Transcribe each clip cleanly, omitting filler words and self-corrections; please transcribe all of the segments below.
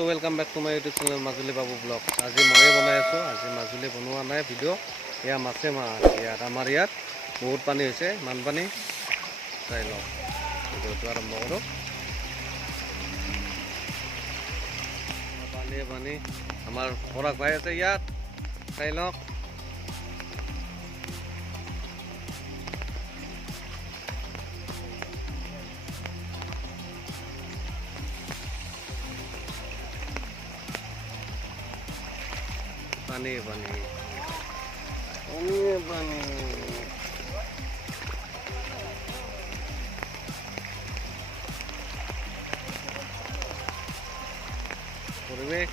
তো welcome back to my YouTube channel Majuli Babu vlog. আজি ময়ে বনাই আছোঁ। আজি মাজুলী বনোৱা নাই ভিডিঅ'। এয়া মাছে মাছ। ইয়াত আমাৰ ইয়াত বহুত পানী হৈছে, বানপানী। চাই লওক, ভিডিঅ'টো আৰম্ভ কৰোঁ। পানীয়ে পানী আমাৰ খৰাক ভাই আছে ইয়াত, চাই লওক। পানী পানী পানী পানী পৰিৱেশ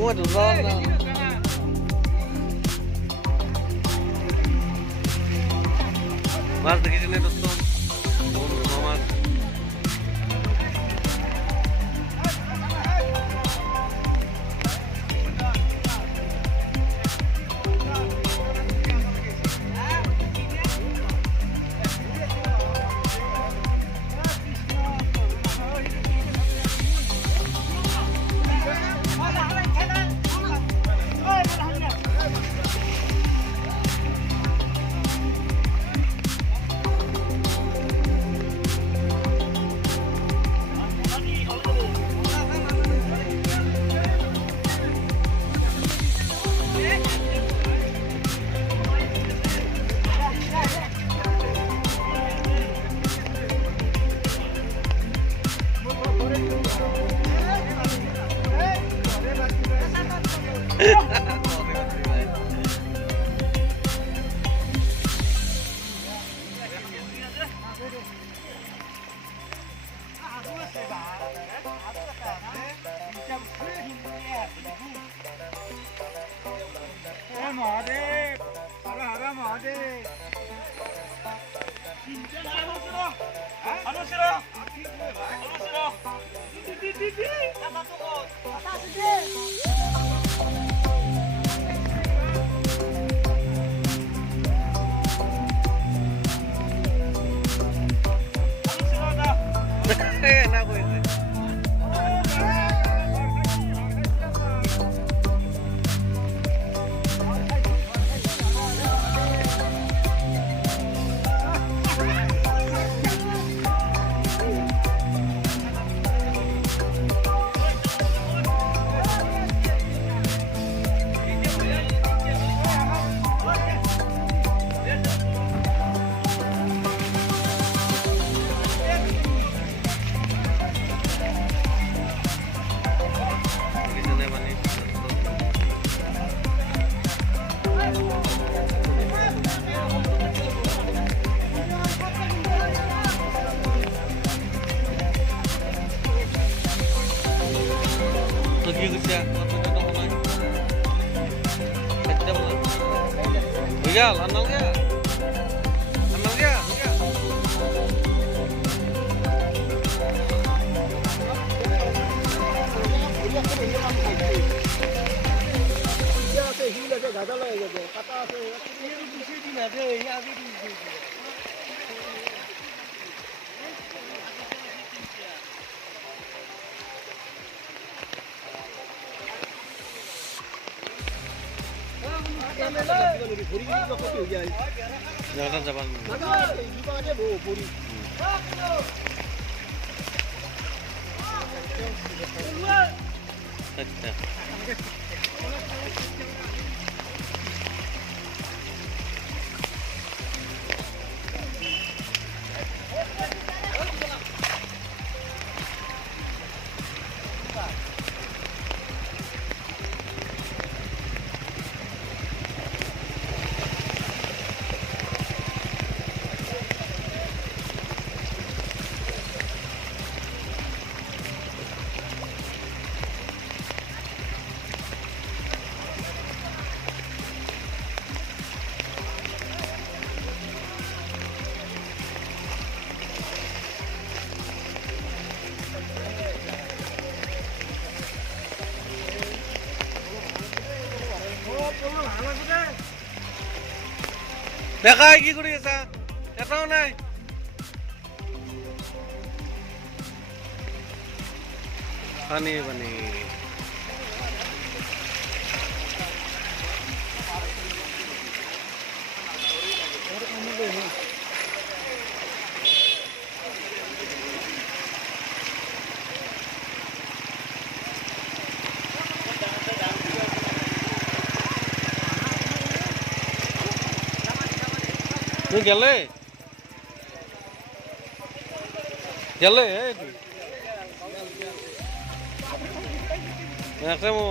Waduh, mas di sini dosto, mas. Enak gue. Miguel, andal ya? Andal ya? Jangan jalan. দেখাই কি কৰি আছা এটাও নাই পানী পানী তুই গেলে গেলে আছে মো